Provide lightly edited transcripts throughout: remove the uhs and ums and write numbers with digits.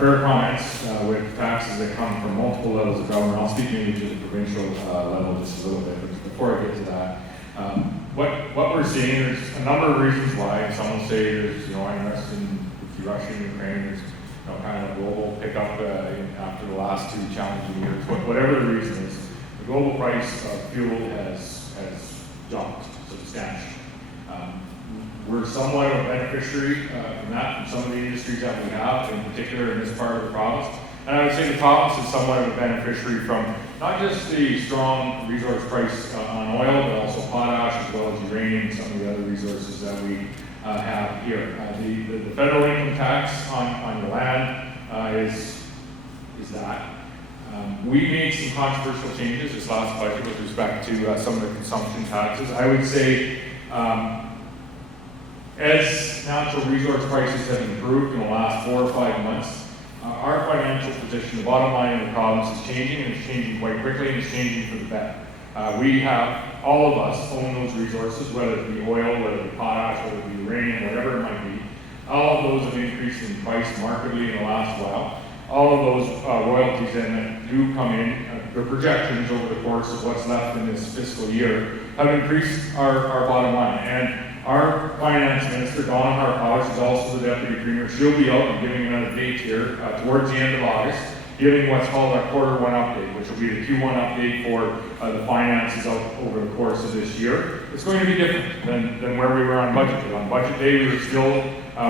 fair comments with taxes that come from multiple levels of government. I'll speak maybe to the provincial level just a little bit, but before I get to that, what we're seeing, there's a number of reasons why. Some will say there's unrest in Russia and Ukraine. There's kind of a global pickup after the last 2 challenging years. Whatever the reason is, the global price of fuel has jumped substantially. We're somewhat of a beneficiary from that, from some of the industries that we have, in particular in this part of the province. And I would say the province is somewhat of a beneficiary from not just the strong resource price on oil, but also potash as well as uranium and some of the other resources that we have here. The federal income tax on your land is that. We made some controversial changes this last budget with respect to some of the consumption taxes. I would say as natural resource prices have improved in the last 4 or 5 months, our financial position, the bottom line of the province is changing, and it's changing quite quickly, and it's changing for the better. We have, all of us own those resources, whether it be oil, whether it be potash, whether it be uranium, whatever it might be. All of those have increased in price markedly in the last while. All of those royalties then that do come in, the projections over the course of what's left in this fiscal year have increased our bottom line. And our finance minister, Donna Harcola, is also the deputy premier. She'll be out and giving another date here towards the end of August, giving what's called our quarter 1 update, which will be the Q1 update for the finances out over the course of this year. It's going to be different than where we were on budget day. On budget day, we were still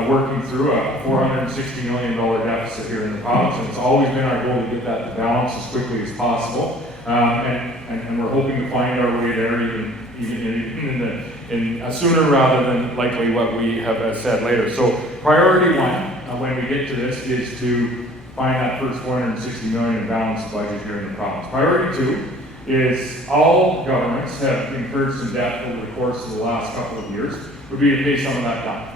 working through a $460 million deficit here in the province, and it's always been our goal to get that to balance as quickly as possible. And we're hoping to find our way there even sooner rather than likely what we have said later. So priority 1, when we get to this, is to find that first $460 million balanced budget here in the province. Priority 2 is all governments have incurred some debt over the course of the last couple of years, would be to pay some of that down.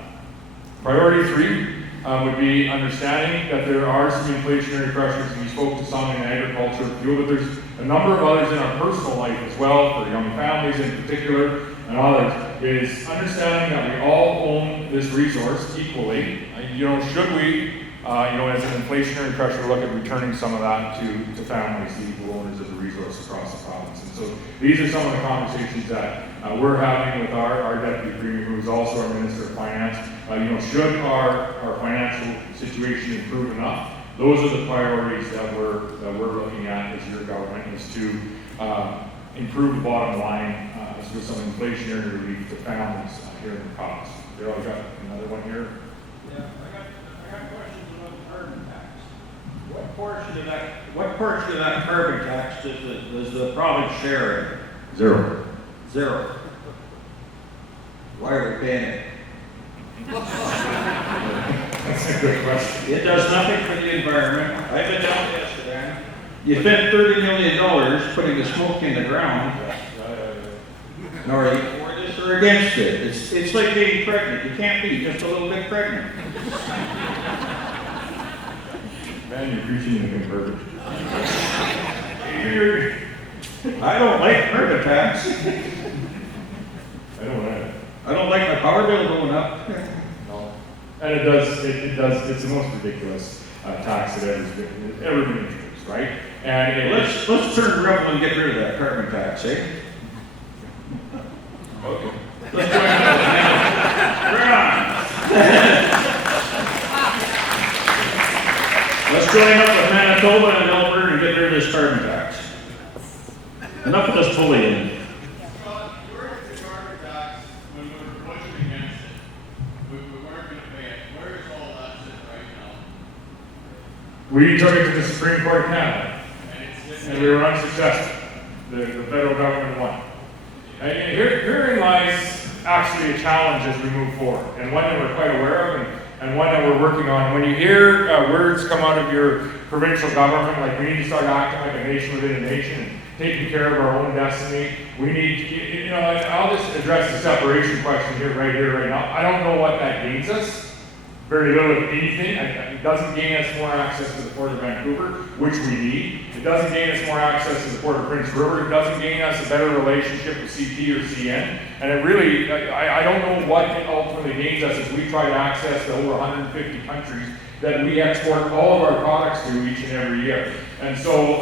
Priority 3 would be understanding that there are some inflationary pressures, and we spoke to some in agriculture, fuel, but there's a number of others in our personal life as well, for young families in particular, and others, is understanding that we all own this resource equally. Should we, as an inflationary pressure, look at returning some of that to families, the equal owners of the resource across the province. And so these are some of the conversations that we're having with our deputy premier, who is also our minister of finance. Should our financial situation improve enough, those are the priorities that we're looking at as your government, is to improve the bottom line with some inflationary relief to families here in the province. Darryl, got another one here? Yeah, I got questions about the carbon tax. What portion of that carbon tax does the province share in? Zero. Zero. Why are we paying it? That's a good question. It does nothing for the environment. I've been down yesterday. You spent $30 million putting the smoke in the ground. Nor are you for this or against it. It's like being pregnant. You can't be just a little bit pregnant. Man, you're preaching to the converted. I don't like carbon tax. I don't know. I don't like my power bill going up. No. And it's the most ridiculous tax that ever been introduced, right? And Let's turn rebel and get rid of that carbon tax, eh? Okay. Let's join up with Manitoba and Alberta and get rid of this carbon tax. Enough of this bullying. Scott, where is the carbon tax when we were pushing against it? We weren't going to pay it. Where is all that sit right now? We took it to the Supreme Court of Canada, And and we were unsuccessful. The federal government won. And herein lies actually a challenge as we move forward, and one that we're quite aware of, and one that we're working on. When you hear words come out of your provincial government, like we need to start acting like a nation within a nation and taking care of our own destiny, we need to, I'll just address the separation question right now. I don't know what that gains us. very little of anything. It doesn't gain us more access to the Port of Vancouver, which we need. It doesn't gain us more access to the Port of Prince River. It doesn't gain us a better relationship with CP or CN. And it really, I don't know what it ultimately gains us as we try to access the over 150 countries that we export all of our products to each and every year. And so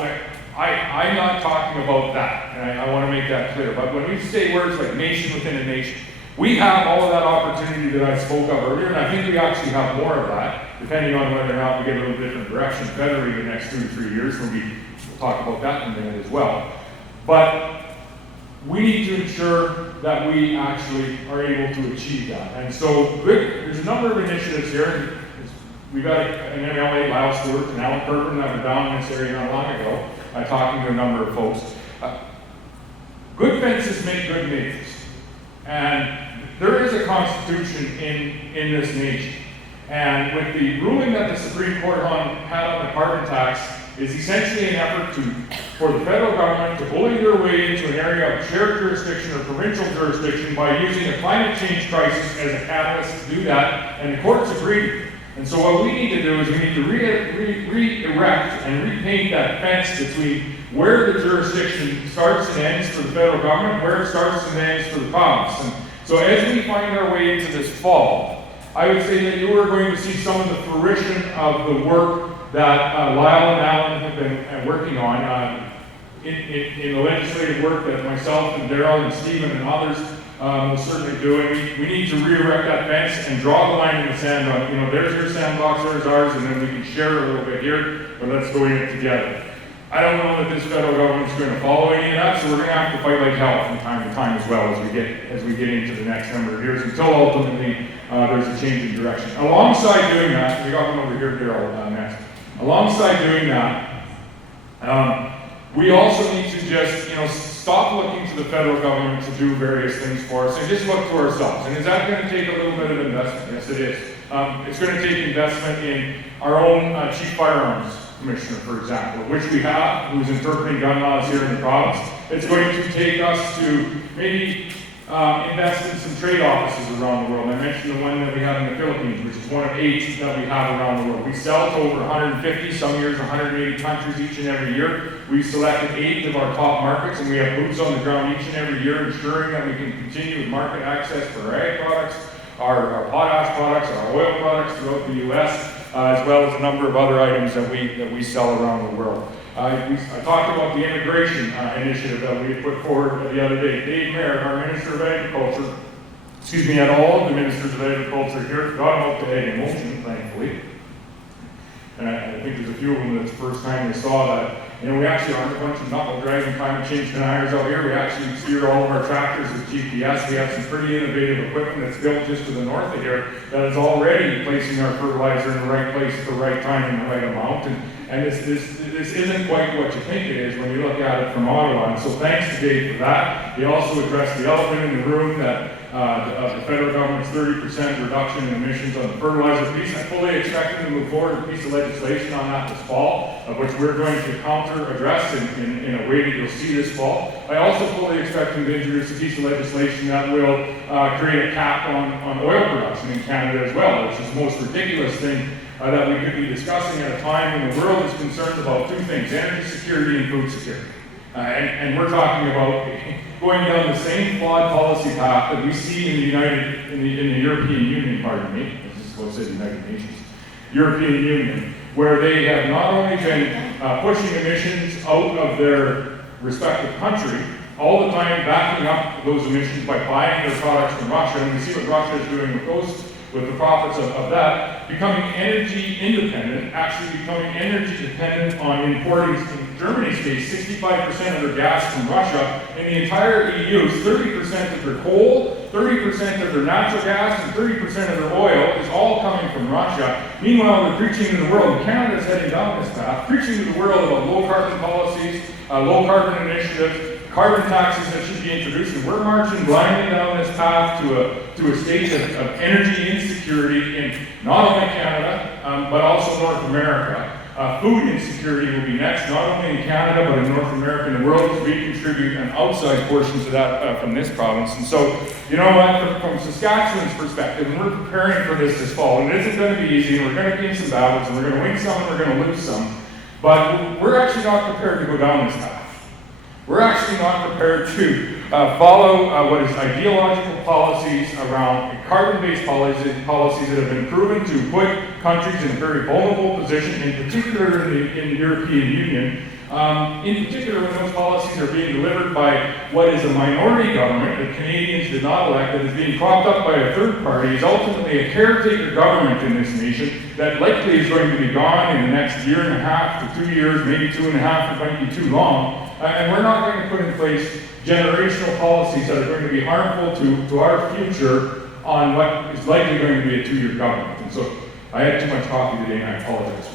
I'm not talking about that, and I want to make that clear. But when we say words like nation within a nation, we have all of that opportunity that I spoke of earlier, and I think we actually have more of that, depending on whether or not we get a little different direction federally the next 2 to 3 years. We'll talk about that in a minute as well. But we need to ensure that we actually are able to achieve that. And so there's a number of initiatives here. We've got an MLA, Lyle Stewart, and Alan Kirkman that were down in this area not long ago, talking to a number of folks. Good fences make good neighbors. And there is a constitution in this nation. And with the ruling that the Supreme Court had on the carbon tax is essentially an effort for the federal government to bully their way into an area of shared jurisdiction or provincial jurisdiction by using a climate change crisis as a catalyst to do that, and the courts agreed. And so what we need to do is we need to re-erect and repaint that fence between where the jurisdiction starts and ends for the federal government, where it starts and ends for the province. And so as we find our way into this fall, I would say that you are going to see some of the fruition of the work that Lyle and Alan have been working on in the legislative work that myself and Darryl and Steven and others will certainly do. And we need to re-erect that fence and draw the line in the sand on, there's your sandbox, there's ours, and then we can share a little bit here, but let's go in it together. I don't know that this federal government's going to follow any of that, so we're going to have to fight like hell from time to time as well as we get into the next number of years until ultimately there's a change in direction. Alongside doing that, we got one over here, Darryl, next. Alongside doing that, we also need to just, stop looking to the federal government to do various things for us and just look to ourselves. And is that going to take a little bit of investment? Yes, it is. It's going to take investment in our own chief firearms commissioner, for example, which we have, who's interpreting gun laws here in the province. It's going to take us to maybe invest in some trade offices around the world. I mentioned the one that we have in the Philippines, which is one of 8 that we have around the world. We sell to over 150, some years 180 countries each and every year. We've selected 8 of our top markets, and we have boots on the ground each and every year, ensuring that we can continue with market access for our ag products, our potash products, our oil products throughout the U.S., as well as a number of other items that we sell around the world. I talked about the integration initiative that we put forward the other day. Dave Merritt, our Minister of Agriculture, had all of the Ministers of Agriculture here, got out to Ag in Motion, thankfully. And I think there's a few of them that's the first time they saw that. We actually aren't a bunch of knuckle-dragging climate change deniers out here. We actually steer all of our tractors with GPS. We have some pretty innovative equipment that's built just to the north of here that is already placing our fertilizer in the right place at the right time and the right amount. And this isn't quite what you think it is when you look at it from Ottawa. And so thanks to Dave for that. He also addressed the elephant in the room that of the federal government's 30% reduction in emissions on the fertilizer piece. I fully expect them to move forward with a piece of legislation on that this fall, of which we're going to address in a way that you'll see this fall. I also fully expect them to introduce a piece of legislation that will create a cap on oil production in Canada as well, which is the most ridiculous thing that we could be discussing at a time when the world is concerned about 2 things, energy security and food security. And we're talking about going down the same flawed policy path that we see in the European Union, pardon me, I was supposed to say the United Nations, European Union, where they have not only been pushing emissions out of their respective country, all the time backing up those emissions by buying their products from Russia, and we see what Russia is doing with the profits of that, becoming energy independent, actually becoming energy dependent on importing, in Germany's case, 65% of their gas from Russia. In the entire EU, 30% of their coal, 30% of their natural gas, and 30% of their oil is all coming from Russia. Meanwhile, they're preaching to the world, and Canada's heading down this path, preaching to the world about low carbon policies, low carbon initiatives, carbon taxes that should be introduced, and we're marching blindly down this path to a state of energy insecurity in not only Canada, but also North America. Food insecurity will be next, not only in Canada, but in North America and the world, because we contribute an outsized portion to that from this province. And so, you know what, from Saskatchewan's perspective, and we're preparing for this fall, and it isn't going to be easy, and we're going to gain some battles, and we're going to win some, and we're going to lose some, but we're actually not prepared to go down this path. We're actually not prepared to follow what is ideological policies around carbon-based policies that have been proven to put countries in a very vulnerable position, in particular in the European Union. In particular, when those policies are being delivered by what is a minority government that Canadians did not elect, that is being propped up by a third party, is ultimately a caretaker government in this nation that likely is going to be gone in the next year and a half to 2 years, maybe 2.5, it might be too long. And we're not going to put in place generational policies that are going to be harmful to our future on what is likely going to be a 2-year government. And so I had too much coffee today and I apologize.